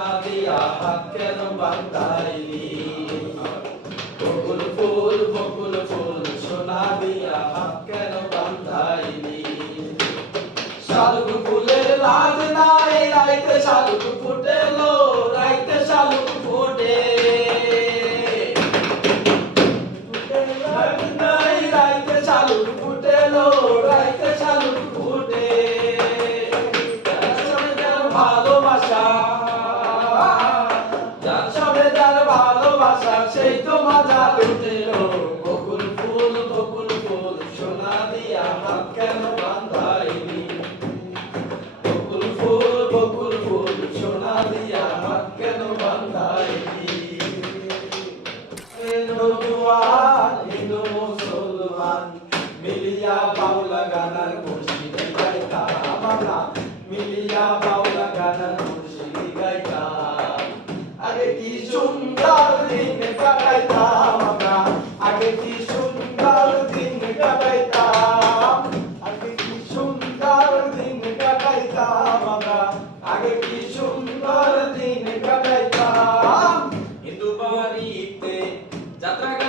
সোনা দিয়া হাত কেন বাঁধাইলি বকুল ফুল সোনা দিয়া হাত কেন বাঁধাইলি শালুক ফুলের লাজ নাই রাইতে শালুক ফুটেলো রাইতে শালুক ফুটে নাই রাইতে শালুক ফুটেলো রাইতে শালুক ফুটে ভালোবাসা যার সবে যার ভালোবাসা সেই তো মজা লুটেলো বকুল ফুল সোনা দিয়া হাত কেন বাঁধাইলি বকুল ফুল সোনা দিয়া হাত কেন বাঁধাইলি হিন্দু মুসলমান মিলিয়া বাউলা গানার মুর্শিদি গাইতাম আমরা মিলিয়া বাউলা গানার মুর্শিদি গাইতাম আগে কি সুন্দর দিন কাটাইতাম আমরা আগে কি সুন্দর দিন কাটাইতাম আগে কি সুন্দর দিন কাটাইতাম আমরা আগে কি সুন্দর দিন কাটাইতাম হিন্দু বাড়িতে যাত্রা